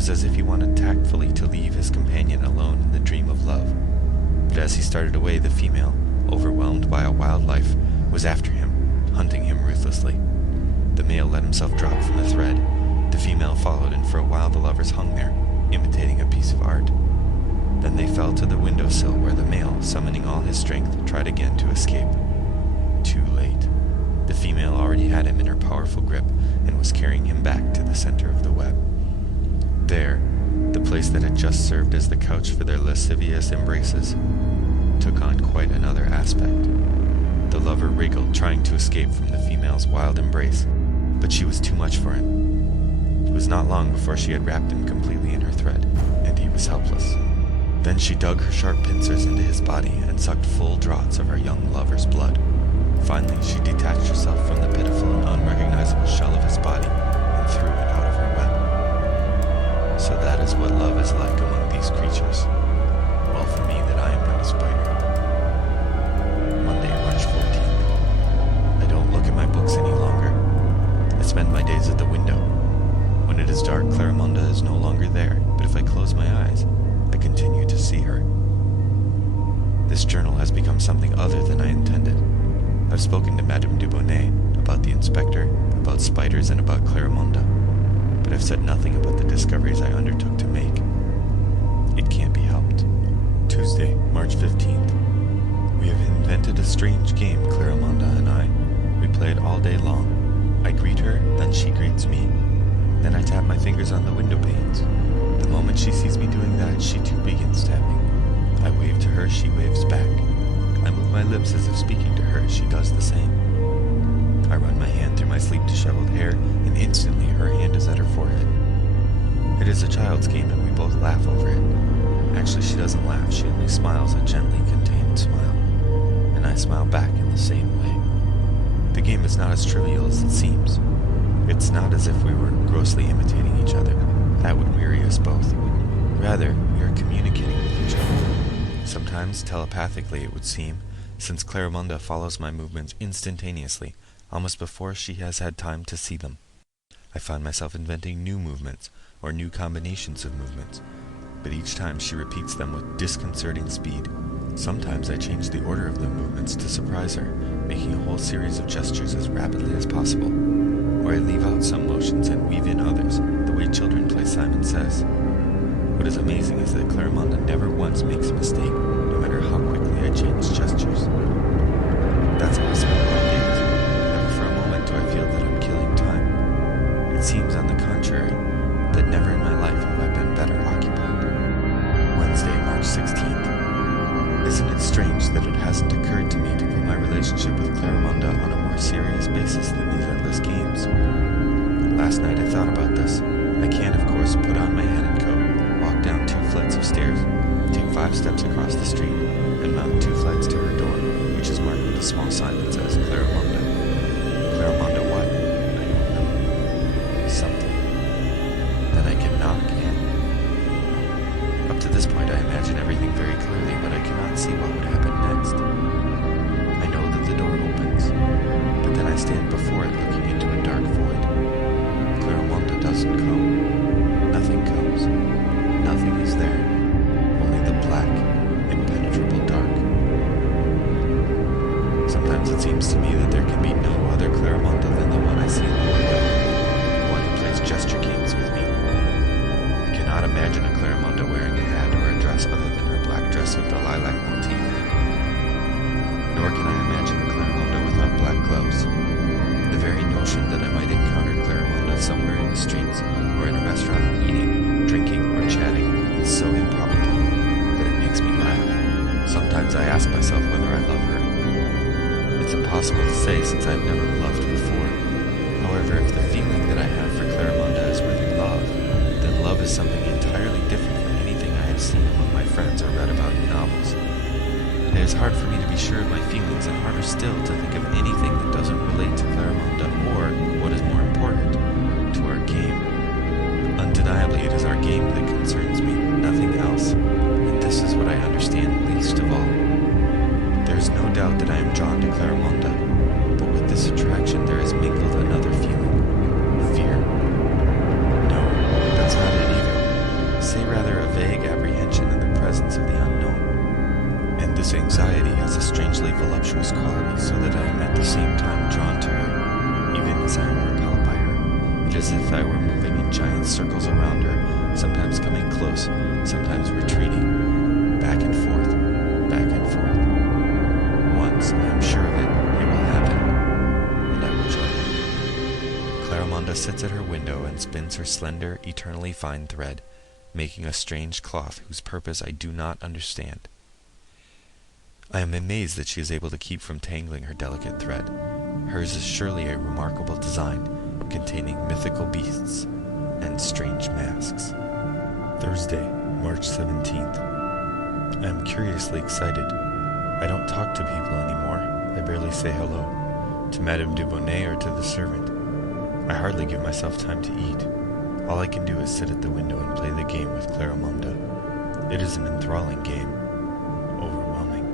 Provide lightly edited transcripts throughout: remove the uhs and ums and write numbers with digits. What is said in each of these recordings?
was as if he wanted tactfully to leave his companion alone in the dream of love. But as he started away, the female, overwhelmed by a wild life, was after him, hunting him ruthlessly. The male let himself drop from the thread. The female followed, and for a while the lovers hung there, imitating a piece of art. Then they fell to the windowsill, where the male, summoning all his strength, tried again to escape. Too late. The female already had him in her powerful grip and was carrying him back to the center of the web. There, the place that had just served as the couch for their lascivious embraces took on quite another aspect. The lover wriggled, trying to escape from the female's wild embrace, but she was too much for him. It was not long before she had wrapped him completely in her thread, and he was helpless. Then she dug her sharp pincers into his body and sucked full draughts of her young lover's blood. Finally, she detached herself from the pitiful and unrecognizable shell of his body and threw it out of her web. So that is what love is like among these creatures. Well for me that I am not a spider. Monday, March 14th. I don't look at my books any longer. I spend my days at the window. When it is dark, Clarimonda is no longer there, but if I close my eyes, I continue to see her. This journal has become something other than I intended. I've spoken to Madame Dubonnet about the inspector, about spiders, and about Clarimonda, but I've said nothing about the discoveries I undertook to make. It can't be helped. Tuesday, March 15th. We have invented a strange game, Clarimonda and I. We play it all day long. I greet her, then she greets me. Then I tap my fingers on the window panes. The moment she sees me doing that, she too begins tapping. I wave to her, she waves back. I move my lips as if speaking to her, she does the same. I run my hand through my sleep-disheveled hair, and instantly her hand is at her forehead. It is a child's game, and we both laugh over it. Actually, she doesn't laugh, she only smiles a gently contained smile. And I smile back in the same way. The game is not as trivial as it seems. It's not as if we were grossly imitating each other. That would weary us both. Rather, we are communicating with each other. Sometimes telepathically, it would seem, since Clarimonda follows my movements instantaneously, almost before she has had time to see them. I find myself inventing new movements, or new combinations of movements, but each time she repeats them with disconcerting speed. Sometimes I change the order of the movements to surprise her, making a whole series of gestures as rapidly as possible, or I leave out some motions and weave in others, the way children play Simon Says. What is amazing is that Clarimonda never once makes a mistake, no matter how quickly I change gestures. That's how I spend my days. Never for a moment do I feel that I'm killing time. It seems, on the contrary, that never in my life have I been better occupied. Wednesday, March 16th. Isn't it strange that it hasn't occurred to me to put my relationship with Clarimonda on a more serious basis than these endless games? Last night I thought about this. I can, of course, put on my hat and coat, walk down 2 flights of stairs, take 5 steps across the street, and mount 2 flights to her door, which is marked with a small sign that says Clarimonda. Clarimonda what? I don't know. Something. Then I can knock in. Up to this point I imagine everything very clearly, but I cannot see what would happen next. I know that the door opens, but then I stand before it looking into a dark void. Clarimonda doesn't come. Nothing comes. Nothing is there. Only the black, impenetrable dark. Sometimes it seems to me that there can be no other Clarimonda than the one I see in the window, the one who plays gesture games with me. I cannot imagine a Clarimonda wearing a hat or a dress other than her black dress with the lilac motif. Nor can I imagine a Clarimonda without black gloves. The very notion that I might encounter Clarimonda somewhere in the streets or in a restaurant eating, drinking, or chatting is so improbable that it makes me laugh. Sometimes I ask myself whether I love her. It's impossible to say since I've never loved before. However, if the feeling that I have for Clarimonda is really love, then love is something entirely different from anything I have seen among my friends or read about in novels. It is hard for me to be sure of my feelings, and harder still to think of anything that doesn't relate to Clarimonda or, what is more important, to our game. Undeniably, it is our game that concerns me, nothing else, and this is what I understand least of all. There is no doubt that I am drawn to Clarimonda, but with this attraction there is mingled another feeling, fear. No, that's not it either. This anxiety has a strangely voluptuous quality, so that I am at the same time drawn to her, even as I am repelled by her. It is as if I were moving in giant circles around her, sometimes coming close, sometimes retreating, back and forth, back and forth. Once I am sure of it, it will happen, and I will join her. Clarimonda sits at her window and spins her slender, eternally fine thread, making a strange cloth whose purpose I do not understand. I am amazed that she is able to keep from tangling her delicate thread. Hers is surely a remarkable design, containing mythical beasts and strange masks. Thursday, March 17th. I am curiously excited. I don't talk to people anymore. I barely say hello, to Madame Dubonnet or to the servant. I hardly give myself time to eat. All I can do is sit at the window and play the game with Clarimonda. It is an enthralling game. Overwhelming.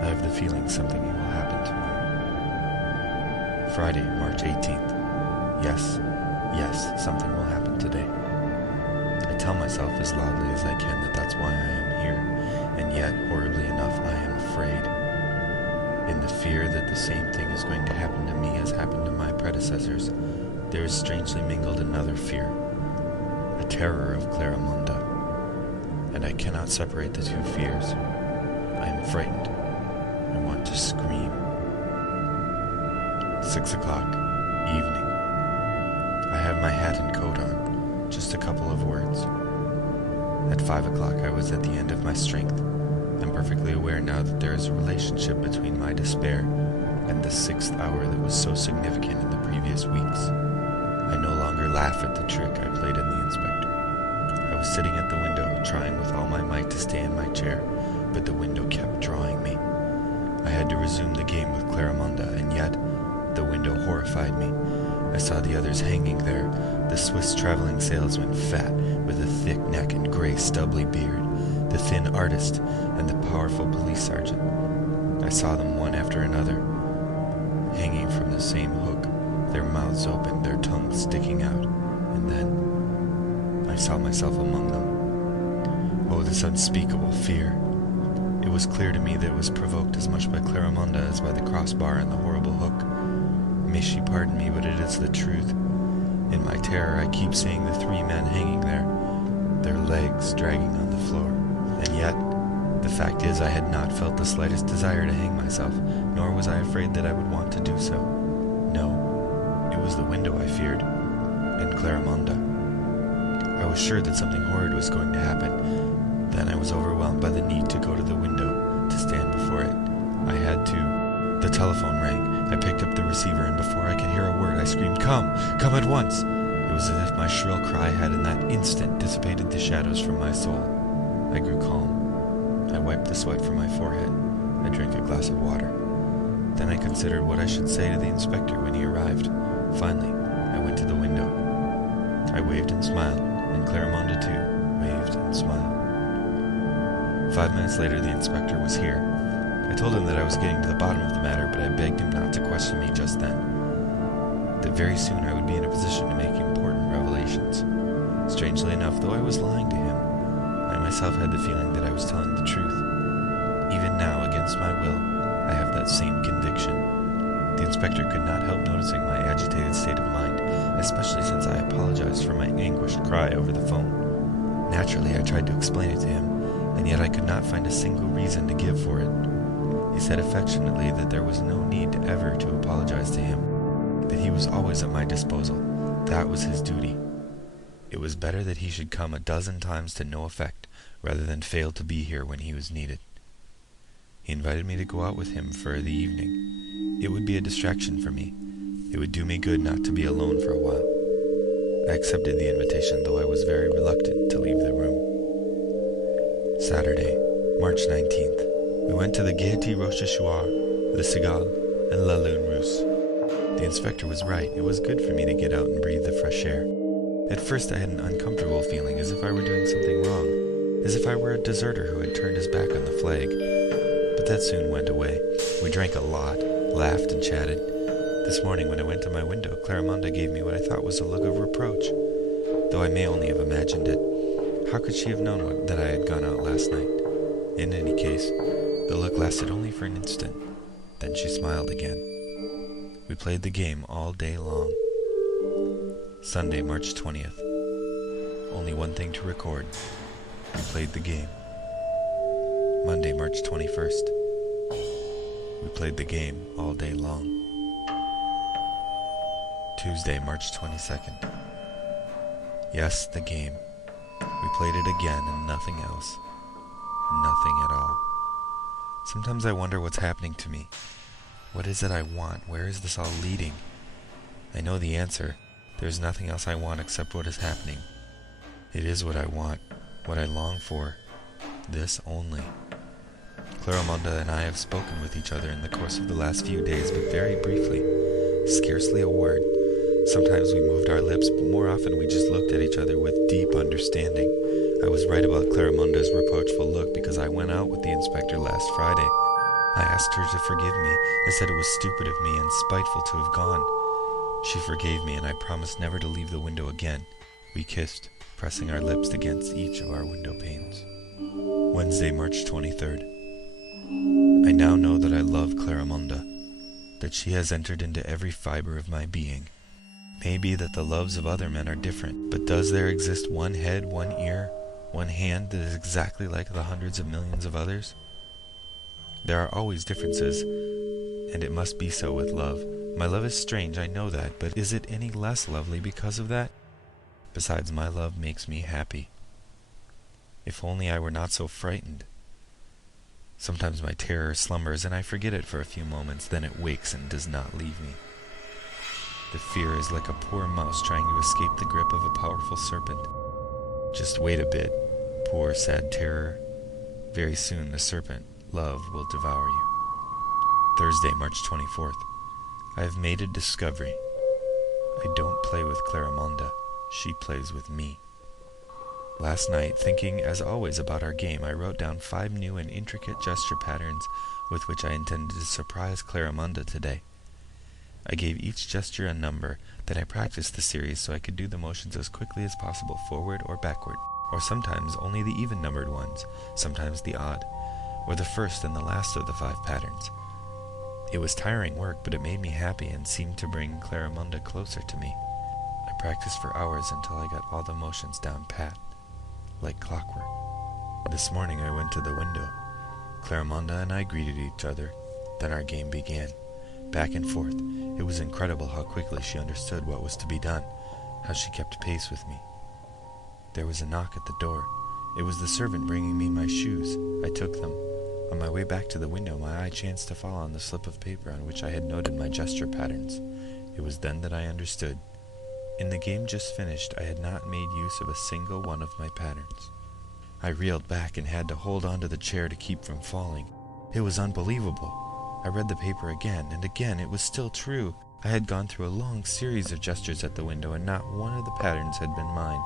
I have the feeling something will happen tomorrow. Friday, March 18th. Yes, something will happen today. I tell myself as loudly as I can that that's why I am here, and yet, horribly enough, I am afraid. In the fear that the same thing is going to happen to me as happened to my predecessors, there is strangely mingled another fear, a terror of Clarimonda, and I cannot separate the two fears. I am frightened. I want to scream. 6 o'clock, evening. I have my hat and coat on, just a couple of words. At 5 o'clock I was at the end of my strength. I'm perfectly aware now that there is a relationship between my despair and the 6th hour that was so significant in the previous weeks. I no longer laugh at the trick I played in the inspector. I was sitting at the window, trying with all my might to stay in my chair, but the window kept drawing me. I had to resume the game with Clarimonda, and yet the window horrified me. I saw the others hanging there, the Swiss traveling salesman, fat, with a thick neck and gray stubbly beard, the thin artist, and the powerful police sergeant. I saw them one after another, hanging from the same hook, their mouths open, their tongues sticking out, and then I saw myself among them. Oh, this unspeakable fear! It was clear to me that it was provoked as much by Clarimonda as by the crossbar and the horrible hook. May she pardon me, but it is the truth. In my terror, I keep seeing the three men hanging there, their legs dragging on the floor. And yet, the fact is I had not felt the slightest desire to hang myself, nor was I afraid that I would want to do so. No, it was the window I feared, and Clarimonda. I was sure that something horrid was going to happen. Then I was overwhelmed by the need to go to the window, to stand before it. I had to. The telephone rang. I picked up the receiver, and before I could hear a word, I screamed, "Come! Come at once!" It was as if my shrill cry had in that instant dissipated the shadows from my soul. I grew calm. I wiped the sweat from my forehead. I drank a glass of water. Then I considered what I should say to the inspector when he arrived. Finally, I went to the window. I waved and smiled, and Clarimonda too waved and smiled. 5 minutes later, the inspector was here. I told him that I was getting to the bottom of the matter, but I begged him not to question me just then. That very soon I would be in a position to make important revelations. Strangely enough, though I was lying to him, I myself had the feeling that I was telling the truth. Even now, against my will, I have that same conviction. The inspector could not help noticing my agitated state of mind, especially since I apologized for my anguished cry over the phone. Naturally, I tried to explain it to him, and yet I could not find a single reason to give for it. He said affectionately that there was no need ever to apologize to him, that he was always at my disposal. That was his duty. It was better that he should come a dozen times to no effect, rather than fail to be here when he was needed. He invited me to go out with him for the evening. It would be a distraction for me. It would do me good not to be alone for a while. I accepted the invitation, though I was very reluctant to leave the room. Saturday, March 19th. We went to the Gaiety Rochechouart, Le Cigale, and La Lune Rousse. The inspector was right. It was good for me to get out and breathe the fresh air. At first I had an uncomfortable feeling, as if I were doing something wrong, as if I were a deserter who had turned his back on the flag. But that soon went away. We drank a lot, laughed and chatted. This morning when I went to my window, Clarimonda gave me what I thought was a look of reproach, though I may only have imagined it. How could she have known that I had gone out last night? In any case, the look lasted only for an instant. Then she smiled again. We played the game all day long. Sunday, March 20th. Only one thing to record. We played the game. Monday, March 21st. We played the game all day long. Tuesday, March 22nd. Yes, the game. We played it again and nothing else. Nothing at all. Sometimes I wonder what's happening to me. What is it I want? Where is this all leading? I know the answer. There is nothing else I want except what is happening. It is what I want, what I long for. This only. Claramonda and I have spoken with each other in the course of the last few days, but very briefly. Scarcely a word. Sometimes we moved our lips, but more often we just looked at each other with deep understanding. I was right about Claramonda's reproachful look because I went out with the inspector last Friday. I asked her to forgive me. I said it was stupid of me and spiteful to have gone. She forgave me, and I promised never to leave the window again. We kissed, pressing our lips against each of our window panes. Wednesday, March 23rd. I now know that I love Claramonda, that she has entered into every fiber of my being. Maybe that the loves of other men are different, but does there exist one head, one ear, one hand that is exactly like the hundreds of millions of others? There are always differences, and it must be so with love. My love is strange, I know that, but is it any less lovely because of that? Besides, my love makes me happy. If only I were not so frightened. Sometimes my terror slumbers, and I forget it for a few moments, then it wakes and does not leave me. The fear is like a poor mouse trying to escape the grip of a powerful serpent. Just wait a bit, poor sad terror. Very soon the serpent, love, will devour you. Thursday, March 24th. I have made a discovery. I don't play with Claramonda. She plays with me. Last night, thinking as always about our game, I wrote down 5 new and intricate gesture patterns with which I intended to surprise Claramonda today. I gave each gesture a number, then I practiced the series so I could do the motions as quickly as possible forward or backward, or sometimes only the even-numbered ones, sometimes the odd, or the first and the last of the 5 patterns. It was tiring work, but it made me happy and seemed to bring Claramonda closer to me. I practiced for hours until I got all the motions down pat, like clockwork. This morning I went to the window. Claramonda and I greeted each other. Then our game began. Back and forth. It was incredible how quickly she understood what was to be done, how she kept pace with me. There was a knock at the door. It was the servant bringing me my shoes. I took them. On my way back to the window, my eye chanced to fall on the slip of paper on which I had noted my gesture patterns. It was then that I understood. In the game just finished, I had not made use of a single one of my patterns. I reeled back and had to hold onto the chair to keep from falling. It was unbelievable. I read the paper again, and again it was still true. I had gone through a long series of gestures at the window, and not one of the patterns had been mine.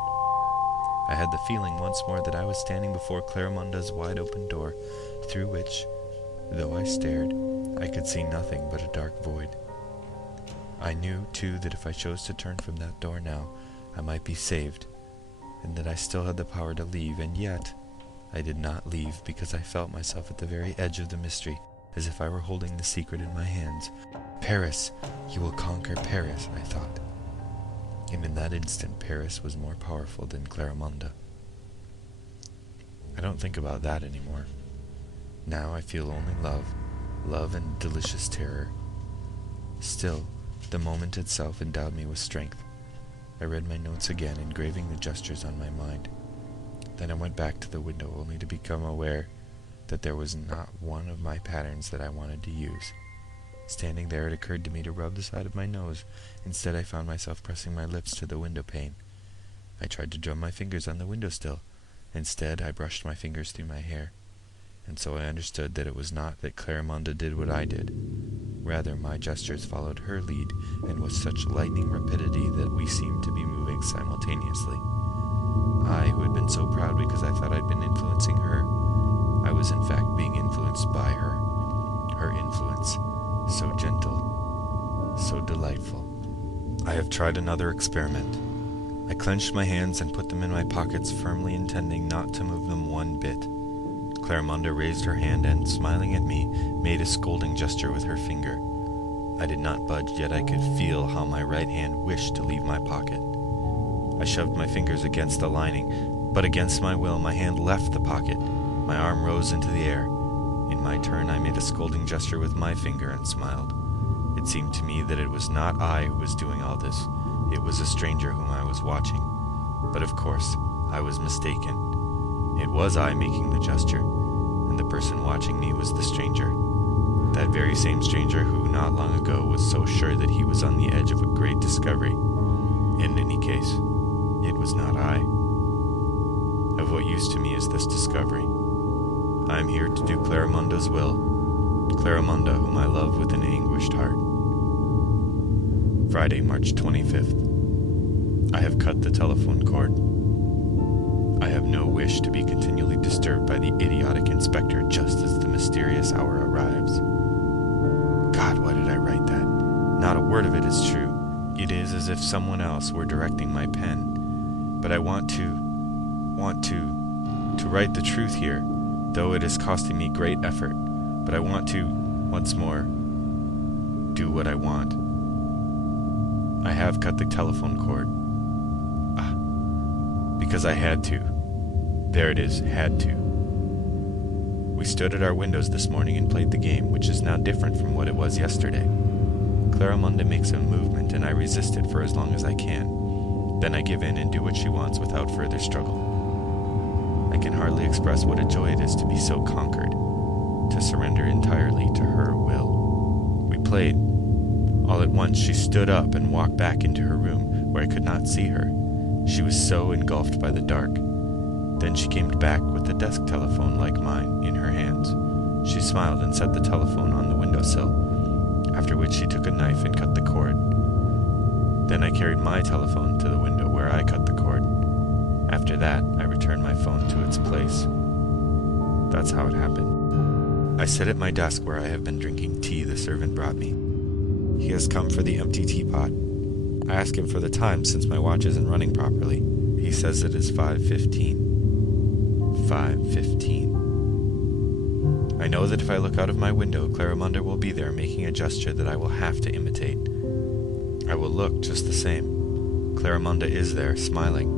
I had the feeling once more that I was standing before Claramonda's wide-open door, through which, though I stared, I could see nothing but a dark void. I knew, too, that if I chose to turn from that door now, I might be saved, and that I still had the power to leave, and yet I did not leave because I felt myself at the very edge of the mystery, as if I were holding the secret in my hands. Paris! You will conquer Paris, I thought. And in that instant, Paris was more powerful than Claramonda. I don't think about that anymore. Now I feel only love and delicious terror. Still, the moment itself endowed me with strength. I read my notes again, engraving the gestures on my mind. Then I went back to the window, only to become aware that there was not one of my patterns that I wanted to use. Standing there, it occurred to me to rub the side of my nose. Instead, I found myself pressing my lips to the window pane. I tried to drum my fingers on the windowsill. Instead, I brushed my fingers through my hair. And so I understood that it was not that Claramonda did what I did. Rather, my gestures followed her lead, and with such lightning rapidity that we seemed to be moving simultaneously. I, who had been so proud because I thought I'd been influencing her, I was in fact being influenced by her. Her influence, so gentle, so delightful. I have tried another experiment. I clenched my hands and put them in my pockets, firmly intending not to move them one bit. Claremonda raised her hand and, smiling at me, made a scolding gesture with her finger. I did not budge, yet I could feel how my right hand wished to leave my pocket. I shoved my fingers against the lining, but against my will my hand left the pocket. My arm rose into the air. In my turn I made a scolding gesture with my finger and smiled. It seemed to me that it was not I who was doing all this. It was a stranger whom I was watching. But of course, I was mistaken. It was I making the gesture, and the person watching me was the stranger. That very same stranger who not long ago was so sure that he was on the edge of a great discovery. In any case, it was not I. Of what use to me is this discovery? I am here to do Claremonda's will, Claremonda whom I love with an anguished heart. Friday, March 25th. I have cut the telephone cord. I have no wish to be continually disturbed by the idiotic inspector just as the mysterious hour arrives. God, why did I write that? Not a word of it is true. It is as if someone else were directing my pen. But I want to write the truth here, though it is costing me great effort. But I want to, once more, do what I want. I have cut the telephone cord. Because I had to. There it is, had to. We stood at our windows this morning and played the game, which is now different from what it was yesterday. Claremonda makes a movement, and I resist it for as long as I can. Then I give in and do what she wants without further struggle. I can hardly express what a joy it is to be so conquered, to surrender entirely to her will. We played. All at once she stood up and walked back into her room, where I could not see her. She was so engulfed by the dark. Then she came back with the desk telephone like mine in her hands. She smiled and set the telephone on the windowsill, after which she took a knife and cut the cord. Then I carried my telephone to the window where I cut the cord. After that, I returned my phone to its place. That's how it happened. I sit at my desk where I have been drinking tea the servant brought me. He has come for the empty teapot. I ask him for the time since my watch isn't running properly. He says it is 5:15. 5:15. I know that if I look out of my window, Claremonda will be there making a gesture that I will have to imitate. I will look just the same. Claremonda is there, smiling.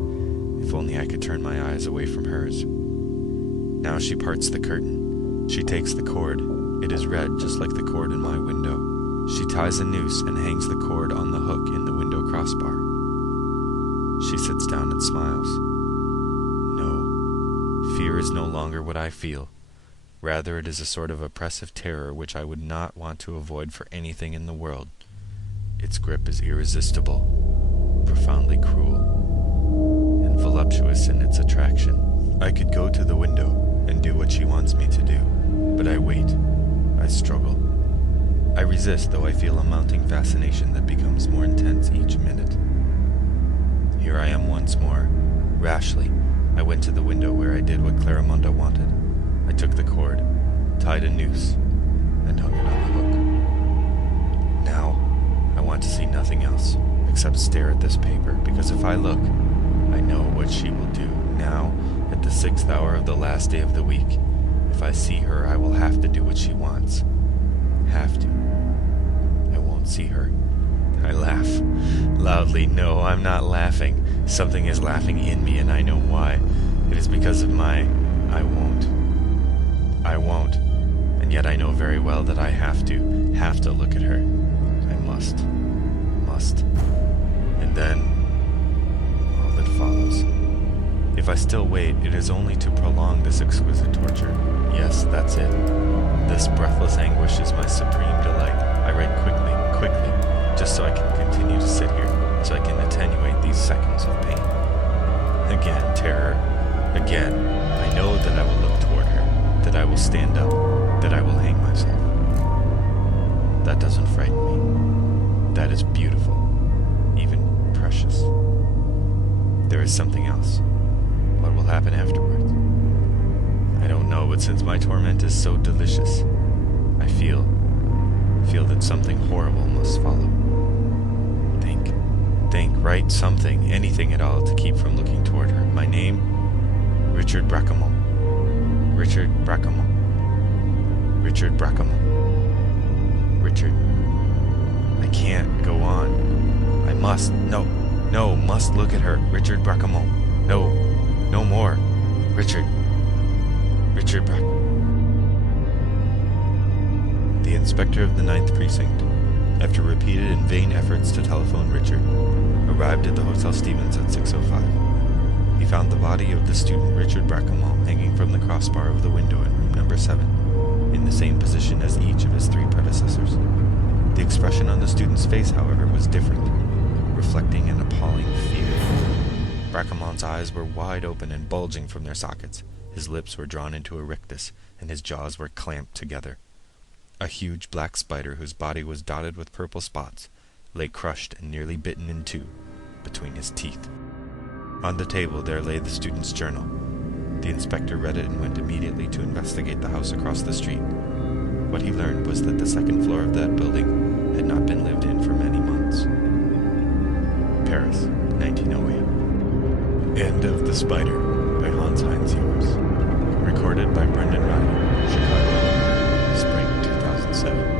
If only I could turn my eyes away from hers. Now she parts the curtain. She takes the cord. It is red, just like the cord in my window. She ties a noose and hangs the cord on the hook in the window crossbar. She sits down and smiles. No, fear is no longer what I feel. Rather, it is a sort of oppressive terror which I would not want to avoid for anything in the world. Its grip is irresistible, profoundly cruel, and voluptuous in its attraction. I could go to the window and do what she wants me to do, but I wait. I struggle. I resist, though I feel a mounting fascination that becomes more intense each minute. Here I am once more. Rashly, I went to the window where I did what Claremonda wanted. I took the cord, tied a noose, and hung it on the hook. Now, I want to see nothing else, except stare at this paper, because if I look, I know what she will do. Now, at the 6th hour of the last day of the week, if I see her, I will have to do what she wants. Have to. I won't see her. I laugh. Loudly. No, I'm not laughing. Something is laughing in me, and I know why. It is because of my I won't. I won't. And yet I know very well that I have to look at her. I must. And then all that follows. If I still wait, it is only to prolong this exquisite torture. Yes, that's it. This breathless anguish is my supreme delight. I write quickly, just so I can continue to sit here, so I can attenuate these seconds of pain. Again, terror. Again, I know that I will look toward her, that I will stand up, that I will hang myself. That doesn't frighten me. That is beautiful, even precious. There is something else. What will happen afterwards? I don't know, but since my torment is so delicious, I feel that something horrible must follow. Think, write something, anything at all to keep from looking toward her. My name? Richard Bracamont. Richard Bracamo. Richard Bracamo. Richard. I can't go on. I must. No, must look at her. Richard Bracamo. No more. Richard Brack. The inspector of the 9th Precinct, after repeated and vain efforts to telephone Richard, arrived at the Hotel Stevens at 6:05. He found the body of the student Richard Bracamo hanging from the crossbar of the window in room number 7, in the same position as each of his 3 predecessors. The expression on the student's face, however, was different, reflecting an appalling fear. Bracamont's eyes were wide open and bulging from their sockets. His lips were drawn into a rictus, and his jaws were clamped together. A huge black spider, whose body was dotted with purple spots, lay crushed and nearly bitten in two between his teeth. On the table there lay the student's journal. The inspector read it and went immediately to investigate the house across the street. What he learned was that the 2nd floor of that building had not been lived in for many months. Paris, 1908. End of The Spider by Heinz Evers. Recorded by Brendan Riley, Chicago, Illinois, Spring 2007.